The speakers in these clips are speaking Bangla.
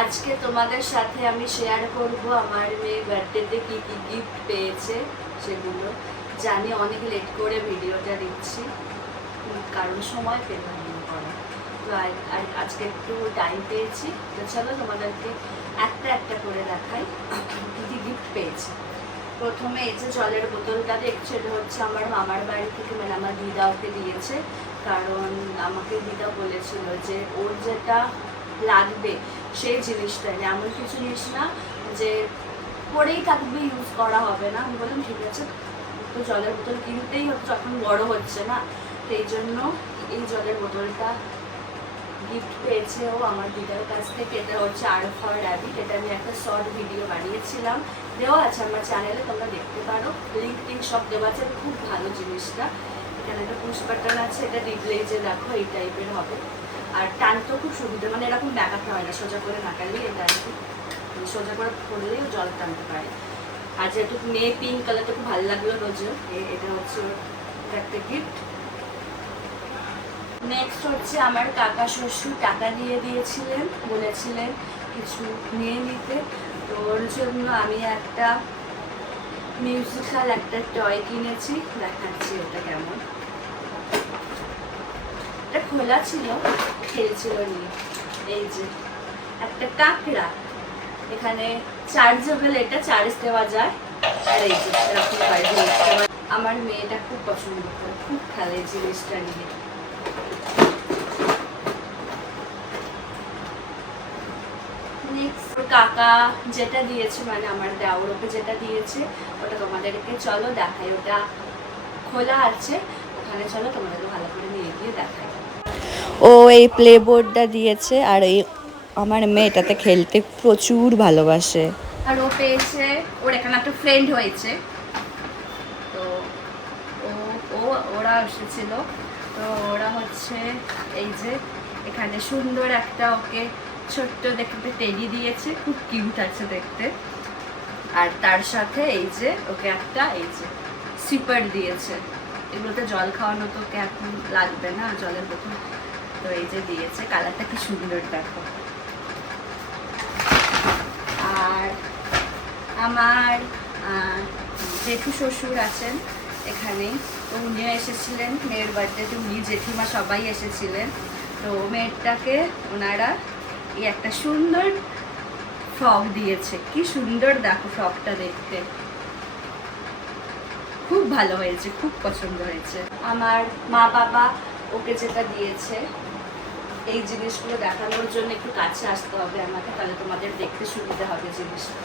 আজকে তোমাদের সাথে আমি শেয়ার করব আমার মেয়ে বার্থডেতে কি কি গিফট পেয়েছে সেগুলো। জানি অনেক লেট করে ভিডিওটা দিচ্ছি, কারণ সময় পেলাম না করে। তো আজকে একটু টাইম পেয়েছি, তো চলো তোমাদেরকে একটা একটা করে দেখাই কি কি গিফট পেয়েছে। প্রথমে এই যে জলের বোতলটা দেখছো, এটা হচ্ছে আমার মামার বাড়ি থেকে, মানে আমার দিদা ওকে দিয়েছে। কারণ আমাকে দিদা বলেছিল যে ওর যেটা লাগবে সেই জিনিসটা, এমন কিছু জিনিস না যে পরেই থাকবে, ইউজ করা হবে না। আমি বললাম ঠিক আছে, তো জলের বোতল কিনতেই হচ্ছে, যখন বড় হচ্ছে না, তো এই জন্য এই জলের বোতলটা গিফট পেয়েছে ও আমার দিদার কাছ থেকে। এটা হচ্ছে আর ফর র্যাবিট, এটা আমি একটা শর্ট ভিডিও বানিয়েছিলাম, দেওয়া আছে আমার চ্যানেলে, তোমরা দেখতে পারো, লিঙ্ক টিঙ্ক সব দেওয়া আছে। খুব ভালো জিনিসটা। এখানে একটা পুশ বাটন আছে, এটা ডিসপ্লে যে দেখো এই টাইপের হবে, আর টানতেও খুব সুবিধা, মানে এরকম দেখাতে হয় না, সোজা করে নাকালে এটা আর কি, সোজা করে পড়লেও জল টানতে পারে। আর যেহেতু মেয়ে পিঙ্ক কালারটা খুব ভালো লাগলো রোজও, এটা হচ্ছে একটা গিফট। নেক্সট হচ্ছে আমার কাকা শ্বশুর টাকা দিয়ে দিয়েছিলেন, বলেছিলেন কিছু নিয়ে নিতে, তো ওর জন্য আমি একটা মিউজিক্যাল একটা টয় কিনেছি, দেখাচ্ছি ওটা কেমন। এটা খোলা ছিল, খেলছিল নিয়ে। এই যে একটা কাঁকড়া, এখানে চার্জেবল, এটা চার্জ দেওয়া যায়, আর এই যে এরকম আমার মেয়েটা খুব পছন্দ করে, খুব খেলে জিনিসটা নিয়ে। নেক্সট কাকা যেটা দিয়েছে, মানে আমার দেওর ওকে যেটা দিয়েছে, ওটা তোমাদেরকে চলো দেখাই। ওটা খোলা আছে, ওখানে চলো তোমাদেরকে ভালো করে নিয়ে গিয়ে দেখাই। ও এই প্লে বোর্ডটা দিয়েছে, আর এই আমার মেয়ে এটাতে খেলতে প্রচুর ভালোবাসে। আর ও পেয়েছে, ওর এখানে একটা ফ্রেন্ড হয়েছে, তো ওরা এসেছিল, তো ওরা হচ্ছে এই যে এখানে সুন্দর একটা ওকে ছোট্ট দেখতে টেডি দিয়েছে, খুব কিউট আছে দেখতে। আর তার সাথে এই যে ওকে একটা এই যে সিপার দিয়েছে, এগুলোতে জল খাওয়ানো তো ওকে এখন লাগবে না, জলের বোতল, তো এই যে দিয়েছে, কালারটা কি সুন্দর দেখো। আর আমার জেঠু শ্বশুর আছেন এখানে, তো উনিও এসেছিলেন মেয়ের বার্থডেতে, উনি জেঠিমা সবাই এসেছিলেন। তো মেয়েটাকে ওনারা এই একটা সুন্দর ফ্রক দিয়েছে, কি সুন্দর দেখো ফ্রকটা দেখতে, খুব ভালো হয়েছে, খুব পছন্দ হয়েছে। আমার মা বাবা ওকে যেটা দিয়েছে, এই জিনিসগুলো দেখানোর জন্য একটু কাছে আসতে হবে আমাকে, তাহলে তোমাদের দেখতে সুবিধা হবে জিনিসটা।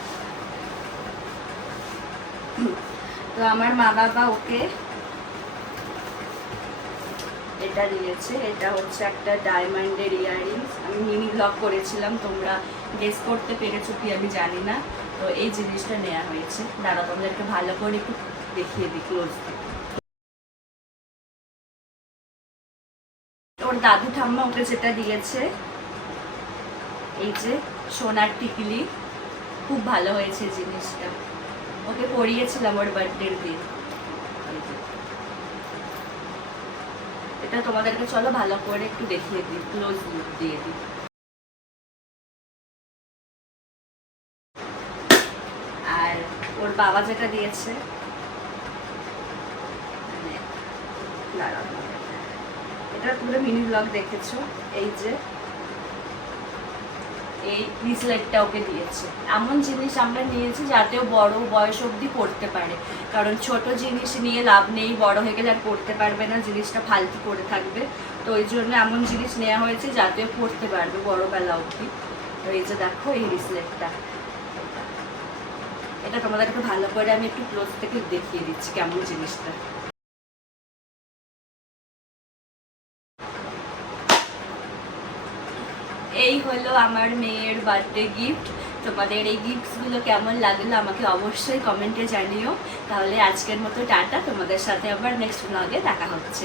তো আমার মা বাবা ওকে এটা দিয়েছে, এটা হচ্ছে একটা ডায়মন্ডের ইয়াররিংস। আমি মিনি ব্লগ করেছিলাম, তোমরা গেস করতে পেরেছো কি আমি জানি না। তো এই জিনিসটা নেওয়া হয়েছে, দাঁড়া তোমাদেরকে ভালো করে একটু দেখিয়ে দিই ক্লোজ। ওর দাদু ঠাম্মা ওকে যেটা দিয়েছে, এই যে সোনার টিকলি, খুব ভালো হয়েছে জিনিসটা, ওকে পরিয়েছিলাম ওর বার্থডের দিন। এটা তোমাদেরকে চলো ভালো করে একটু দেখিয়ে দিই, ক্লোজ লুক দিয়ে দিই। আর ওর বাবা যেটা দিয়েছে, এটা পুরো মিনি ব্লগ দেখেছো, এই যে এই ব্রেসলেটটা ওকে দিয়েছে। এমন জিনিস আমরা নিয়েছি যাতেও বড় বয়স অবধি পড়তে পারে, কারণ ছোট জিনিস নিয়ে লাভ নেই, বড় হয়ে গেলে আর পড়তে পারবে না, জিনিসটা ফালতু পড়ে থাকবে। তো ওই জন্য এমন জিনিস নেওয়া হয়েছে যাতেও পড়তে পারবে বড়বেলা অবধি। তো এই যে দেখো এই ব্রেসলেটটা, এটা তোমাদেরকে ভালো করে আমি একটু ক্লোজ থেকে দেখিয়ে দিচ্ছি কেমন জিনিসটা। এই হলো আমার মেয়ের বার্থডে গিফট। তোমাদের এই গিফটসগুলো কেমন লাগলো আমাকে অবশ্যই কমেন্টে জানিও। তাহলে আজকের মতো টাটা, তোমাদের সাথে আবার নেক্সট ব্লগে দেখা হচ্ছে।